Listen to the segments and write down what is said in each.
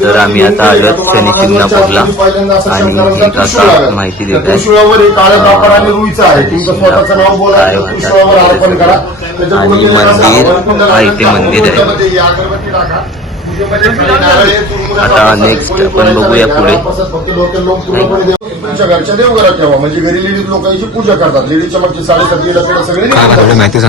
तर आम्ही आता आलो शनी शिंगणापूरला आणि हे काका माहिती देत आहे आणि मंदिर आहे ते मंदिर आहे. आता नेक्स्ट आपण बघूया पुढे. तुमच्या घरच्या देवघरात ठेवा म्हणजे घरी लेडीज लोकांची पूजा करतात. लेडीजच्या मागची 7:30 लग्न सगळे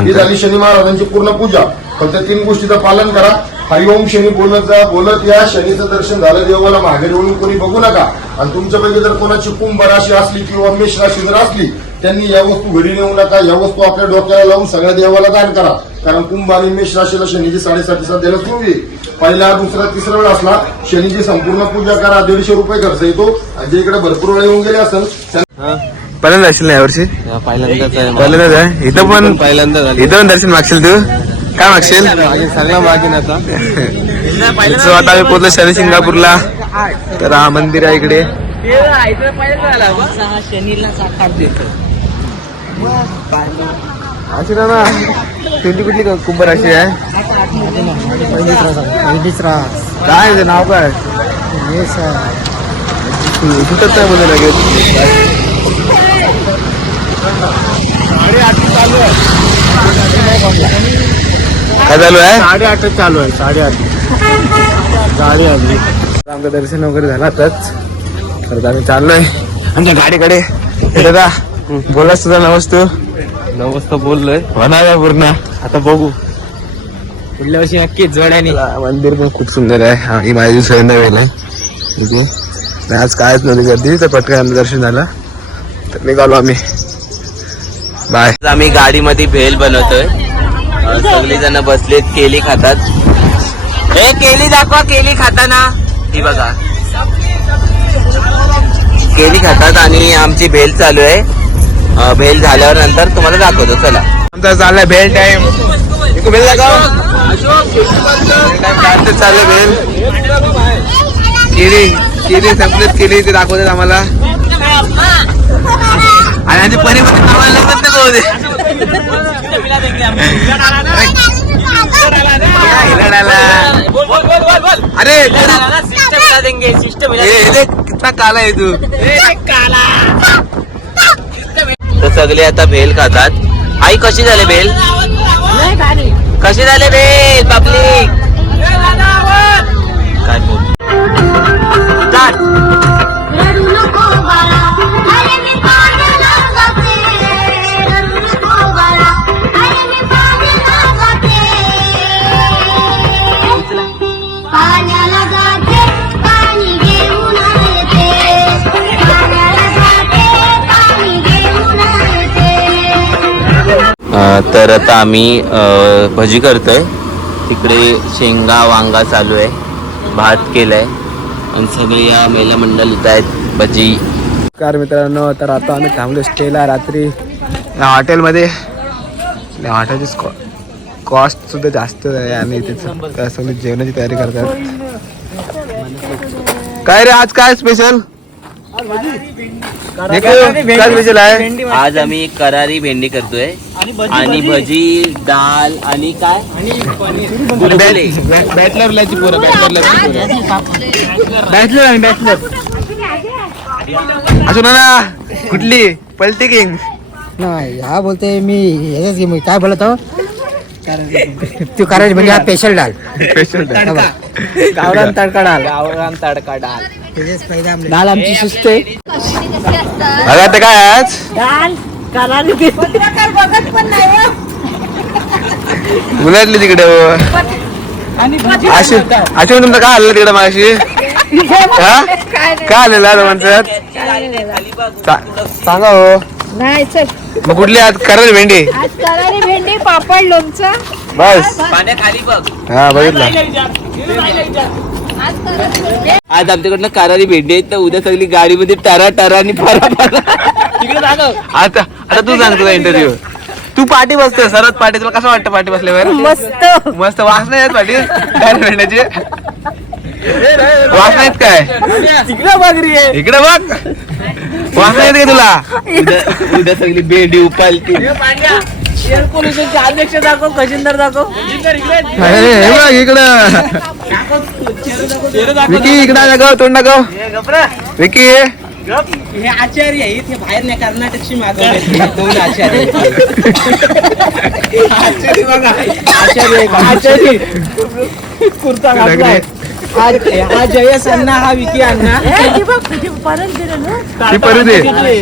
ही झाली शनी महाराजांची पूर्ण पूजा. फक्त 3 गोष्टीचं पालन करा. हरी ओम शनी बोलत जा, बोलत या. शनीचं दर्शन झालं देवाला माघारी वळून कोणी बघू नका. आणि तुमच्यापैकी जर कोणाची कुंभ राशी असली किंवा मेष राशी जर असली त्यांनी या वस्तू घरी नेऊ नका. या वस्तू आपल्या डोक्याला लावून सगळ्या देवाला दान करा. कारण कुंभ आणि मेष राशीला शनीची 7:30 द्यायला सुरू आहे. पहिला दुसरा तिसरा वेळ असला शनीची संपूर्ण पूजा करा. 150 रुपये खर्च येतो. जे इकडे भरपूर वेळ येऊन गेले असेल पहिल्यांदा असेल ना यावर्षी? पहिल्यांदाच आहे. इथं पण इथं पण दर्शन मागशील तू? काय मागशील? सगळं मागेन आता. आता आम्ही पोहोचलो शनी शिंगणापूरला. तर हा मंदिर आहे इकडे. अशी ना कोणती कुठली कुंभ राशी आहे? काय नाव काय? सुटत नाही बोलायला लागेल. काय चालू आहे? 8:30 चालू आहे. 8:30 गाडी आली. आमचं दर्शन वगैरे झालं आताच. तर आम्ही चाललोय आमच्या गाडीकडे. दादा बोला सुद्धा नमस्ते बोललोय होणार आहे पूर्ण. आता बघू पुढल्या वर्षी नक्कीच जोड्याने. मंदिर पण खूप सुंदर आहे. हा ही माझी सैन्य वेळ आहे. आज कायच नव्हती गर्दी तर पटकन आमचं दर्शन झालं तर निघालो आम्ही. बाय. आम्ही गाडीमध्ये भेल बनवतोय. सगळी जण बसलेत केली खातात. हे केली दाखवा. केली खाताना ही बघा केली खातात आणि आमची भेल चालू आहे. भेल झाल्यावर नंतर तुम्हाला दाखवतो. चला आमचा चाललाय भेल टाइम. भेल दाखव. चाललंय भेल. केली संपलेत. केली ते दाखवतात आम्हाला. आणि आधी पनीर अरे कितना काला आहे तू. तर सगळे आता भेल खातात. आई कशी झाले भेल? कशी झाले भेल पब्लिक? काय बोल तर आता आम्ही भजी करतोय. तिकडे शेंगा वांगा चालू आहे. भात केलाय आणि सगळे या महिला मंडळ येत आहेत. भजी. नमस्कार मित्रांनो. तर आता आम्ही थांबलो स्टेला रात्री या हॉटेलमध्ये. या हॉटेलची कॉस्ट सुद्धा जास्त आहे आणि तिथं सगळी जेवणाची तयारी करतात. काय रे आज काय स्पेशल? काय स्पेशल आहे आज आम्ही करारी भेंडी करतोय आणि भजी डाल आणि काय बॅचलर असू ना. कुठली पलटी किंग? नाही हा बोलते मी काय बोलत हो. तू करायची म्हणजे हा स्पेशल डाल. स्पेशल गावरान तडका डाल. गावरान तडका डाल. डाल आमची सुस्त आहे. अगं ते काय आज डाल करारी बघत पण नाही उलटली तिकडे. अशी तुमचं काय आलेलं तिकडे मागाशी? काय आलेलं माणसात सांगा हो. नाही चल. मग कुठली आज करारी भेंडी? आज करारी भेंडी पापड लोणचं बस. पाण्याखाली बघ. हा बघितलं. आज आमच्याकडनं करारी भेंडी आहेत. तर उद्या सगळी गाडीमध्ये टारा टारा आणि फारा फारा तिकडे दाखव. आता तू सांग तुझा इंटरव्ह्यू. तू पाठी बसतोय सरत पाठी. तुला कसं वाटतं पाठी बसल्यावर? मस्त मस्त. वास नाही येत पाठी करारी भेंड्याची? वास नाहीत काय? इकडे बघ. वास नाही येत का तुला? उद्या सगळी भेंडी उपालती. एअर पोल्युशनचे अध्यक्ष दाखव, खजिनदार दाखव. हे बघ इकडं विकी, इकडं दाखव, तोंड दाखव विकी. हे आचार्य आहेत, हे बाहेर नाही कर्नाटकशी मागवले दोन आचार्य. आचार्य बघा, आचार्य कुर्ता घातलाय. हा जयस अण्णा, हा विकी अण्णा. ती परत आहे.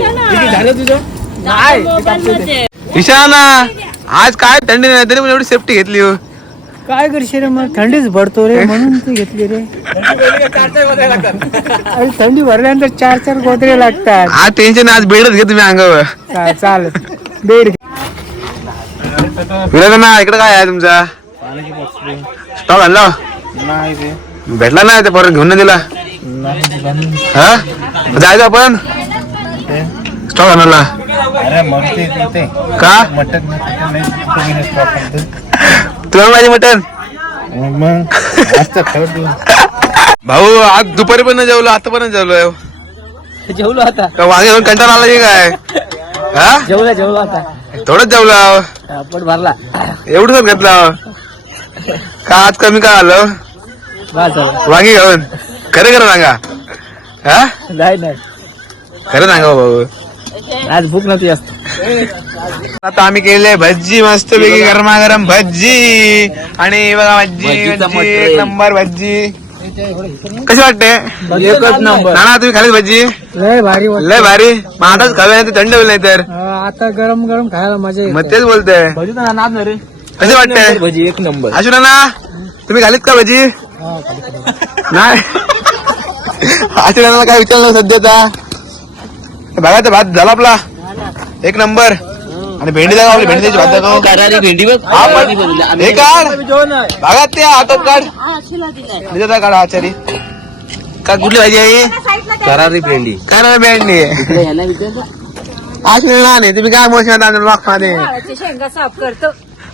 झालं तुझं नाही ईशाना, आज काय थंडी नाही तरी पण एवढी सेफ्टी घेतली हो. काय करशील रे, मग थंडीच भरतो रे म्हणून ती घेतली रे. आणि थंडी भरल्यानंतर 4-4 गोदरे लागतात. आज टेन्शन, आज बेडच घे तुम्ही अंगावर. चाल बेड. विराज ना, इकडे काय आहे तुमचा स्टॉक आणला? भेटला नाही ते परत घेऊन नाही दिला. हा जायचं आपण स्टॉक आणायला का? तुला माझी मटन भाऊ, आज दुपारी पण नाही जेवलो, आता पण नाही जेवलो. जेवलो आता, का वांगे घेऊन कंटाळा आला की काय? हा जेवलो आता. थोडंच जेवला, पोट भरला. एवढंच घेतला का? आज कमी का आलं वांगी घेऊन? खरं खरं सांगा. हा नाही खरं सांगा भाऊ. आज भूक नव्हती जास्त. आता आम्ही केले भज्जी, मस्त पैकी गरमागरम भज्जी. आणि बघा भज्जी, भज्जीचा भज्जी मटर. एक नंबर भज्जी. कशी वाटते? एकच नंबर. नाना, तुम्ही खाली भज्जी? लय भारी लय भारी. मग आताच खावे, थंड होईल नाही तर. आता गरम गरम खायला मजा येते. मग तेच बोलतोय. कशी वाटते भजी? एक नंबर. अशू नाना, तुम्ही खालीत का भजी? नाही. अशू नानाला काय विचारलं सध्याचा? बघा भात झाला आपला एक नंबर. आणि भेंडी दाखव, आपली भेंडीची भात दाखव. करारी भेंडी बघ. हा, पण हे काढ बघा, ते हातात काढ, त्याच्यात काढ. आचारी का कुठली भाजी आहे? करारी भेंडी. करारी भेंडी. अशी नाही, तुम्ही काय मोशन मध्ये शेंगा साफ करतो.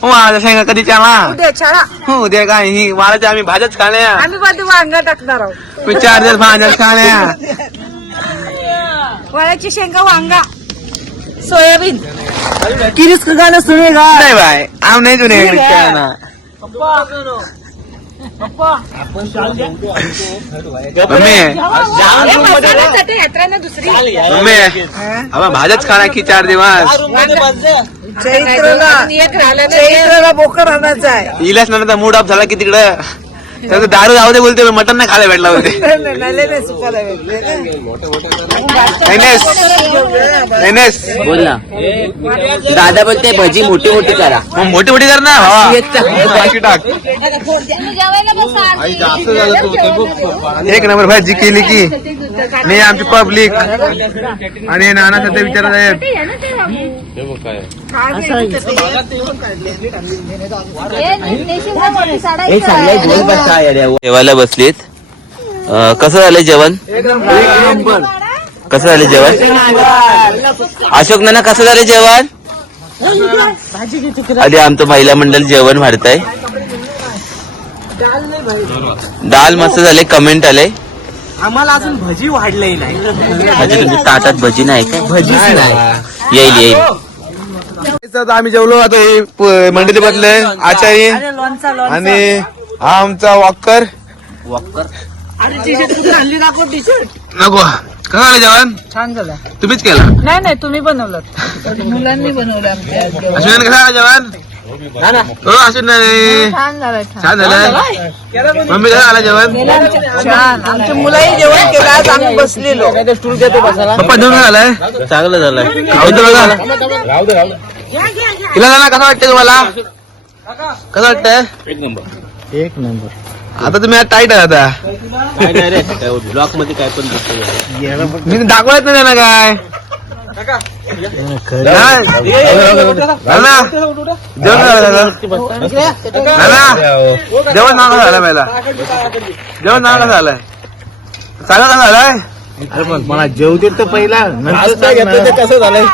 माझ्या शेंगा कधी चला उद्या छाडा. हो दे काय ही वाराच्या आम्ही भाज्याच खाण्या. आम्ही मध्ये वांगा टाकणार आहोत. 4 दिवस भाज्याच खाण्या. वळाची शेंगा, वांगा, सोयाबीन. किरीस का गाणं सुनेगा? नाही बाय, आम नाही तुने मम्मी हे मसाल्यासाठी यात्रा ना दुसरी. मम्मी आम्हा भाज्याच खाण्या की 4 दिवस. चैत्राला बोकर आणायचा आहे. इलाच नंतर मूड ऑफ झाला की तिकडं त्याचं दारू जाऊ दे बोलते, मटन नाही खायला भेटला होते. बोल ना. दादा बोलते भजी मोठी मोठी करा. मग मोठी मोठी कर ना. बाकी टाक. एक नंबर भाजी केली की नाही आमची पब्लिक. आणि नाना सध्या विचारत आहेत जेवायला बसलीत. कसं झालं जेवण? कसं झालं जेवण? अशोक नाना, कसं झालं जेवण? आधी आमचं महिला मंडळ जेवण वाढतंय. डाल मस्त झाले, कमेंट आले. आम्हाला अजून भजी वाढलेली नाही. म्हणजे तुमच्या ताटात भजी नाही काय? भजीच नाही. येईल येईल. आम्ही जेवलो. आता हे मंडळी बदले आचारी आणि हा आमचा वॉकर. नको कसं झालं जेवण? छान झालं. तुम्हीच केलं? नाही तुम्ही बनवलं. मुलांनी बनवलं आमच्या. अश्विन कसं झालं जेवण? हो अश्विन नाही छान झालं. छान झालं. मम्मी कसं झालं जेवण? छान. आमच्या मुलाही जेवण केलं. आज आम्ही बसलेलो. पप्पा जेवण झालंय? चांगलं झालं. तिला जाणार कसं वाटतंय तुम्हाला? कसं वाटतंय? एक नंबर. आता तुम्ही टाईट आहे आता. ब्लॉक मध्ये काय पण मी दाखवायच नाही ना काय. जेवण नाका झालं पहिला. जेवण नाका झालंय. सांगा कसं झालंय? मला जेवतील तर पहिला नंतर कसं झालंय.